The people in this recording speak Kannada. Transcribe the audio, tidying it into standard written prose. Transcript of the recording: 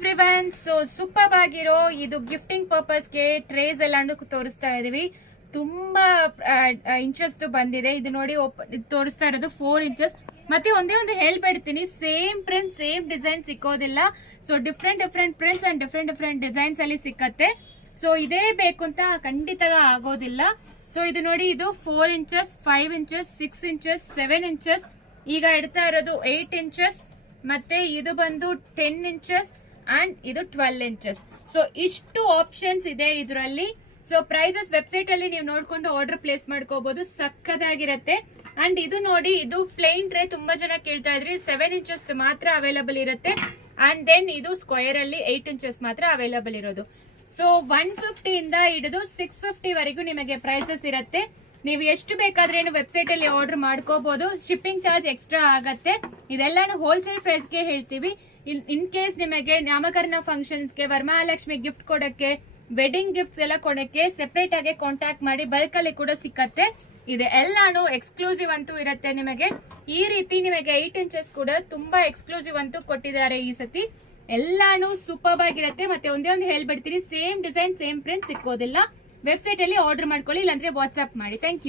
ಎವ್ರಿವನ್, ಸೊ ಸೂಪರ್ ಆಗಿರೋ ಇದು ಗಿಫ್ಟಿಂಗ್ ಪರ್ಪಸ್ಗೆ ಟ್ರೇಸ್ ಎಲ್ಲಾನು ತೋರಿಸ್ತಾ ಇದೀವಿ. ತುಂಬಾ ಇಂಚಸ್ ಬಂದಿದೆ. ಇದು ನೋಡಿ ತೋರಿಸ್ತಾ ಇರೋದು 4 ಇಂಚಸ್. ಮತ್ತೆ ಒಂದೇ ಒಂದು ಹೇಳ್ಬಿಡ್ತೀನಿ, ಸೇಮ್ ಪ್ರಿಂಟ್ ಸೇಮ್ ಡಿಸೈನ್ ಸಿಕ್ಕೋದಿಲ್ಲ. So different prints and different designs ಅಲ್ಲಿ ಸಿಕ್ಕತ್ತೆ. ಸೊ ಇದೇ ಬೇಕು ಅಂತ ಖಂಡಿತ ಆಗೋದಿಲ್ಲ. ಸೊ ಇದು ನೋಡಿ, ಇದು 4 ಇಂಚಸ್, 5 ಇಂಚಸ್, 6 ಇಂಚಸ್, 7 ಇಂಚಸ್, ಈಗ ಇಡ್ತಾ ಇರೋದು 8 ಇಂಚಸ್, ಮತ್ತೆ ಇದು ಬಂದು 10 ಇಂಚಸ್ ಅಂಡ್ ಇದು 12 ಇಂಚಸ್. ಸೊ ಇಷ್ಟು ಆಪ್ಷನ್ಸ್ ಇದೆ ಇದರಲ್ಲಿ. ಸೊ ಪ್ರೈಸಸ್ ವೆಬ್ಸೈಟ್ ಅಲ್ಲಿ ನೀವು ನೋಡ್ಕೊಂಡು ಆರ್ಡರ್ ಪ್ಲೇಸ್ ಮಾಡ್ಕೋಬಹುದು. ಸಕ್ಕದಾಗಿರತ್ತೆ. ಅಂಡ್ ಇದು ನೋಡಿ, ಇದು ಪ್ಲೇನ್ ಟ್ರೇ ತುಂಬಾ ಜನ ಕೇಳ್ತಾ ಇದ್ರಿ. 7 ಇಂಚಸ್ ಮಾತ್ರ ಅವೈಲಬಲ್ ಇರುತ್ತೆ. ಅಂಡ್ ದೆನ್ ಇದು ಸ್ಕ್ವೇರ್ ಅಲ್ಲಿ 8 ಇಂಚಸ್ ಮಾತ್ರ ಅವೈಲಬಲ್ ಇರೋದು. ಸೊ 150 ಇಂದ ಹಿಡಿದು 650 ವರೆಗೂ ನಿಮಗೆ ಪ್ರೈಸಸ್ ಇರುತ್ತೆ. ನೀವು ಎಷ್ಟು ಬೇಕಾದ್ರೇನು ವೆಬ್ಸೈಟ್ ಅಲ್ಲಿ ಆರ್ಡರ್ ಮಾಡ್ಕೋಬಹುದು. ಶಿಪ್ಪಿಂಗ್ ಚಾರ್ಜ್ ಎಕ್ಸ್ಟ್ರಾ ಆಗತ್ತೆ. ಇದೆಲ್ಲಾನು ಹೋಲ್ಸೇಲ್ ಪ್ರೈಸ್ ಗೆ ಹೇಳ್ತೀವಿ. ಇನ್ ಕೇಸ್ ನಿಮಗೆ ನಾಮಕರಣ ಫಂಕ್ಷನ್ಸ್ ಗೆ, ವರಮಹಾಲಕ್ಷ್ಮಿ ಗಿಫ್ಟ್ ಕೊಡಕ್ಕೆ, ವೆಡ್ಡಿಂಗ್ ಗಿಫ್ಟ್ಸ್ ಎಲ್ಲ ಕೊಡಕ್ಕೆ ಸೆಪರೇಟ್ ಆಗಿ ಕಾಂಟ್ಯಾಕ್ಟ್ ಮಾಡಿ. ಬಲ್ಕ್ ಅಲ್ಲಿ ಕೂಡ ಸಿಕ್ಕತ್ತೆ. ಇದೆ ಎಲ್ಲಾನು ಎಕ್ಸ್ಕ್ಲೂಸಿವ್ ಅಂತೂ ಇರುತ್ತೆ ನಿಮಗೆ. ಈ ರೀತಿ ನಿಮಗೆ 8 ಇಂಚಸ್ ಕೂಡ ತುಂಬಾ ಎಕ್ಸ್ಕ್ಲೂಸಿವ್ ಅಂತೂ ಕೊಟ್ಟಿದ್ದಾರೆ ಈ ಸತಿ. ಎಲ್ಲಾನು ಸೂಪರ್ ಆಗಿರುತ್ತೆ. ಮತ್ತೆ ಒಂದೇ ಒಂದು ಹೇಳ್ಬಿಡ್ತೀನಿ, ಸೇಮ್ ಡಿಸೈನ್ ಸೇಮ್ ಪ್ರಿಂಟ್ ಸಿಕ್ಕೋದಿಲ್ಲ. ವೆಬ್ಸೈಟ್ ಅಲ್ಲಿ ಆರ್ಡರ್ ಮಾಡ್ಕೊಳ್ಳಿ, ಇಲ್ಲಾಂದ್ರೆ ವಾಟ್ಸ್ಆಪ್ ಮಾಡಿ. Thank you.